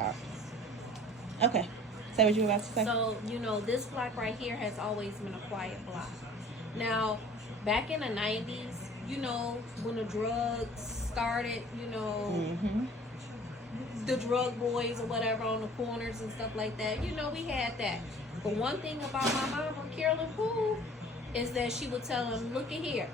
start. Okay. Say what you were about to say. So, this block right here has always been a quiet block. Now, back in the 90s, when the drugs started, Mm-hmm. the drug boys or whatever on the corners and stuff like that, we had that. But one thing about my mama, Carolyn Poole, is that she would tell them, look at here.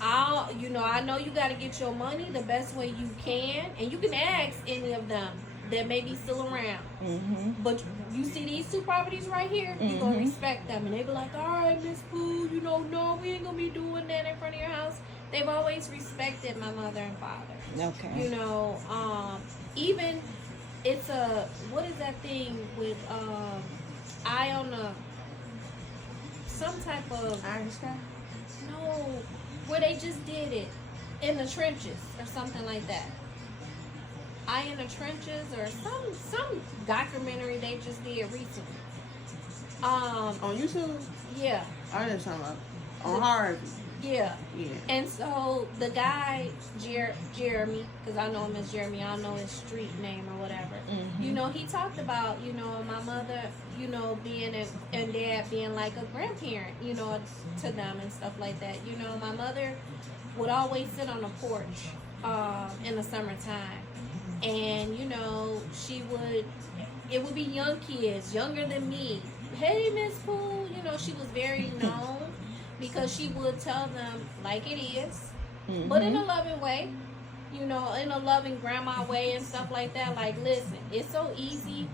I know you got to get your money the best way you can, and you can ask any of them that may be still around. Mm-hmm. But you see these two properties right here, you're going to respect them. And they be like, all right, Miss Pooh, no, we ain't going to be doing that in front of your house. They've always respected my mother and father. Okay. Even it's what is that thing with eye on the, some type of, Iron Sky? no, where they just did it in the trenches or something like that. Eye in the Trenches or some documentary they just did recently. On YouTube? Yeah. I didn't talk about on Harvey. Yeah. Yeah. And so the guy Jeremy, because I know him as Jeremy, I don't know his street name or whatever. Mm-hmm. He talked about my mother, being and dad being like a grandparent, to them and stuff like that. My mother would always sit on the porch in the summertime. And it would be young kids, younger than me. Hey, Miss Poole, she was very known because she would tell them like it is, but in a loving way, in a loving grandma way and stuff like that. Like, listen, it's so easy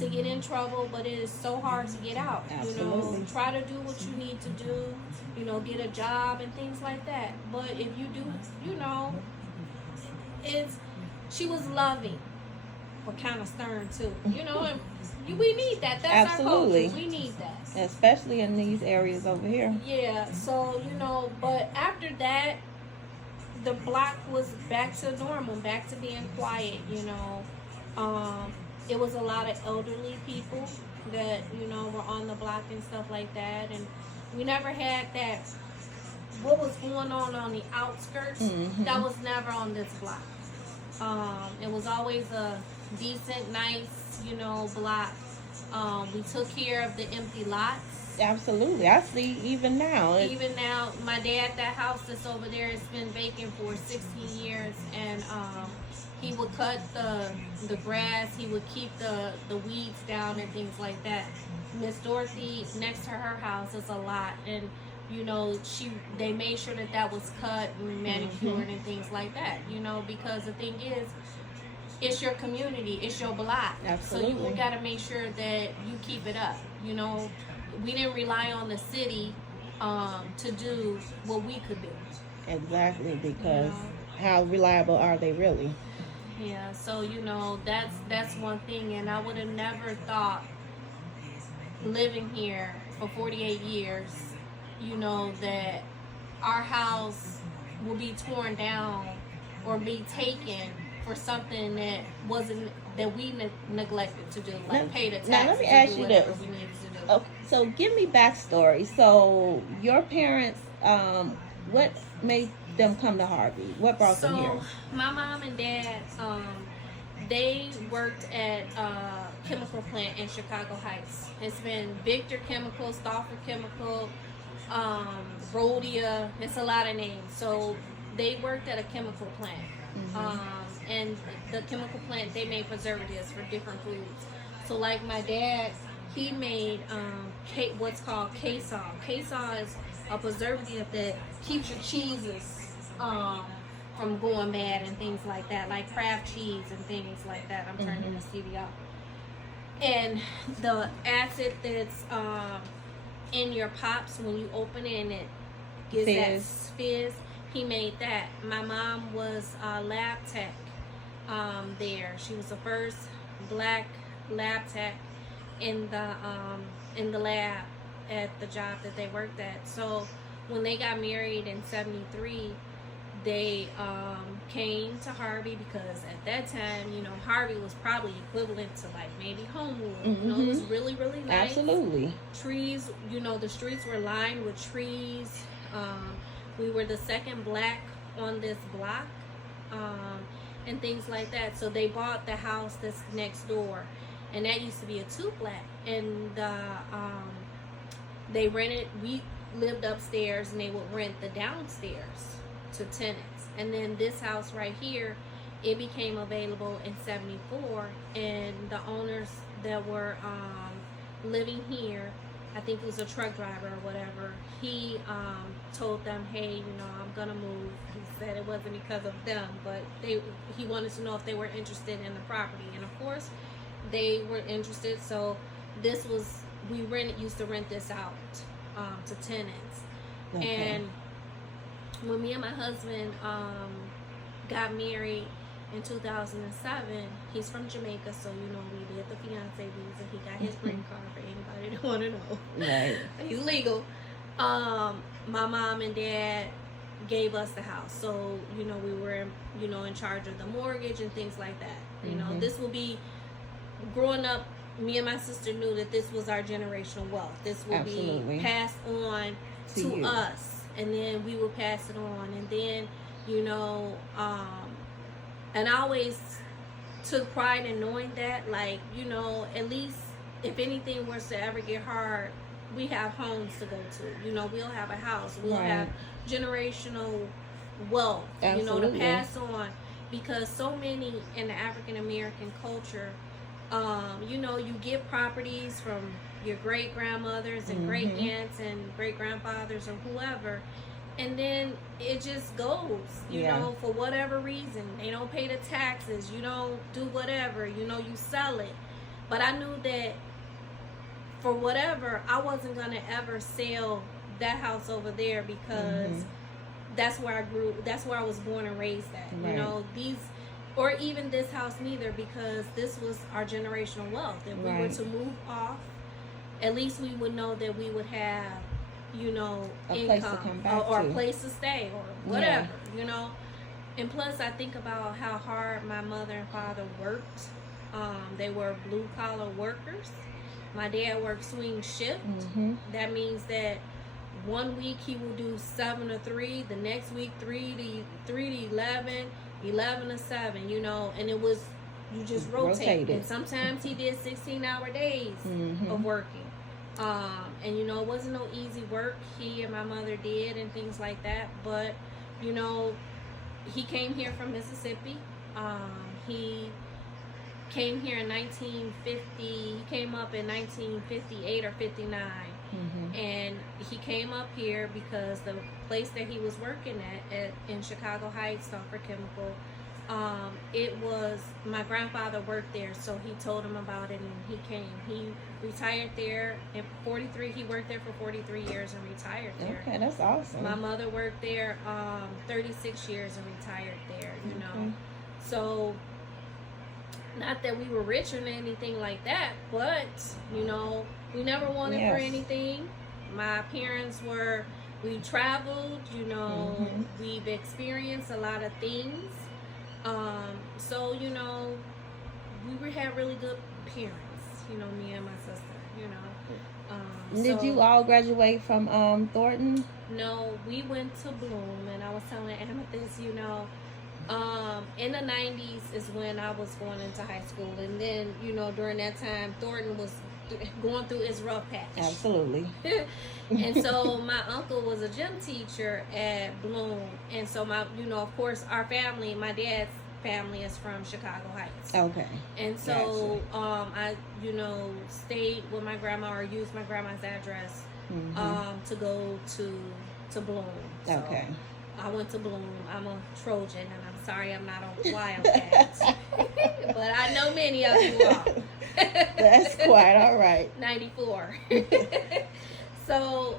to get in trouble, but it is so hard to get out. Absolutely. Try to do what you need to do, get a job and things like that. But if you do, she was loving, but kind of stern too. And we need that. That's Absolutely. Our culture. We need that. Especially in these areas over here. Yeah. So but after that, the block was back to normal, back to being quiet. It was a lot of elderly people that were on the block and stuff like that, and we never had that. What was going on the outskirts? That was never on this block. It was always a decent, nice, block. We took care of the empty lots. Absolutely. I see even now. Even now, my dad, that house that's over there, has been vacant for 16 years. And he would cut the grass. He would keep the weeds down and things like that. Miss Dorothy, next to her house, is a lot. And they made sure that was cut and manicured and things like that, because the thing is, it's your community, it's your block. Absolutely. So you got to make sure that you keep it up. We didn't rely on the city to do what we could do. Exactly, because how reliable are they really? Yeah, so that's one thing, and I would have never thought, living here for 48 years, that our house will be torn down or be taken for something that we neglected to do, like pay the taxes. Now let me ask you this. We needed to do. Okay, so give me backstory. So your parents, what made them come to Harvey? What brought them here? So my mom and dad, they worked at a chemical plant in Chicago Heights. It's been Victor Chemical, Stauffer Chemical, Rhodia. It's a lot of names. So they worked at a chemical plant. And the chemical plant, they made preservatives for different foods. So like my dad, he made what's called K-Saw. K-Saw is a preservative that keeps your cheeses from going bad and things like that, like Kraft cheese and things like that. I'm turning the CD off. And the acid that's in your pops when you open it and it gives that fizz, he made that. My mom was a lab tech there. She was the first black lab tech in the lab at the job that they worked at. So when they got married in '73, they came to Harvey because at that time, Harvey was probably equivalent to like maybe Homewood. It was really, really nice. Absolutely. Trees, the streets were lined with trees. We were the second black on this block. and things like that. So they bought the house that's next door, and that used to be a 2-flat, and they rented. We lived upstairs, and they would rent the downstairs to tenants. And then this house right here, it became available in '74, and the owners that were living here, I think it was a truck driver or whatever, he told them, hey, you know, I'm gonna move. He said it wasn't because of them, but he wanted to know if they were interested in the property, and of course they were interested. So we used to rent this out to tenants. Okay. And when me and my husband got married in 2007, he's from Jamaica, so you know we did the fiance visa. He got his green card, for anybody that want to know. Right. He's legal. My mom and dad gave us the house, so you know we were in charge of the mortgage and things like that. You know, this will be growing up. Me and my sister knew that this was our generational wealth. This will Absolutely. be passed on to us, and then we will pass it on, and then you know. And I always took pride in knowing that, like, you know, at least if anything was to ever get hard, we have homes to go to. You know, we'll have a house. We'll have generational wealth, Absolutely. you know, to pass on. Because so many in the African American culture, you know, you get properties from your great grandmothers and great aunts and great grandfathers or whoever. And then it just goes, you know, for whatever reason. They don't pay the taxes. You don't do whatever. You know, you sell it. But I knew that for whatever, I wasn't going to ever sell that house over there because that's where I grew. That's where I was born and raised at. Right. You know, or even this house neither, because this was our generational wealth. If we were to move off, at least we would know that we would have, you know, a income place to come back or to. a place to stay or whatever, you know. And plus I think about how hard my mother and father worked. They were blue collar workers. My dad worked swing shift. That means that 1 week he will do 7 to 3, the next week 3 to 11, 11 to 7, you know, and it was, you just rotated. And sometimes he did 16-hour days of working. And you know, it wasn't no easy work he and my mother did and things like that, but you know, he came here from Mississippi. He came here in 1950. He came up in 1958 or 59. And he came up here because the place that he was working at in Chicago Heights, Sulphur Chemical, it was, my grandfather worked there, so he told him about it and he came. He retired there in 43. He worked there for 43 years and retired there. Okay, that's awesome. My mother worked there 36 years and retired there, you know. So not that we were rich or anything like that, but you know, we never wanted for anything. My parents we traveled, you know, we've experienced a lot of things. So, you know, we had really good parents, you know, me and my sister, you know. Did you all graduate from Thornton? No, we went to Bloom, and I was telling Amethyst, you know, in the 90s is when I was going into high school, and then, you know, during that time, Thornton was going through its rough patch. Absolutely. And so my uncle was a gym teacher at Bloom, and so you know, of course, our family, my dad's family is from Chicago Heights. Okay. And so I, you know, stayed with my grandma or used my grandma's address to go to Bloom. So Okay. I went to Bloom. I'm a Trojan, and I'm sorry I'm not a Wildcat. But I know many of you are. That's quite all right. 94. So,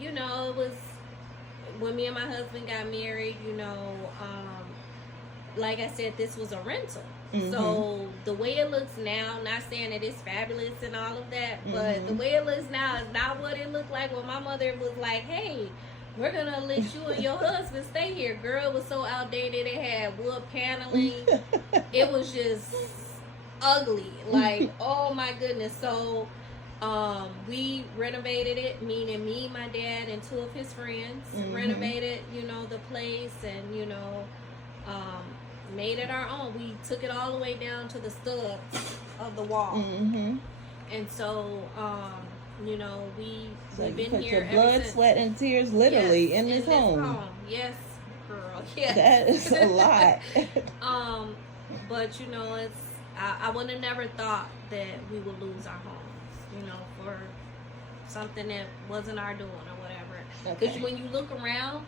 you know, it was when me and my husband got married, you know, like I said, this was a rental. So the way it looks now, not saying that it's fabulous and all of that, but the way it looks now is not what it looked like when my mother was like, hey, we're gonna let you and your husband stay here. Girl, it was so outdated. It had wood paneling. It was just ugly. Like, oh my goodness. So we renovated it, meaning me, my dad, and 2 of his friends renovated, you know, the place, and you know, made it our own. We took it all the way down to the studs of the wall. Mm-hmm. And so, you know, So we've you been put here your ever blood, since. sweat, and tears literally Yes, in this home. Yes, girl. Yes. That is a lot. But you know, I would have never thought that we would lose our homes, you know, for something that wasn't our doing or whatever. Because Okay. when you look around,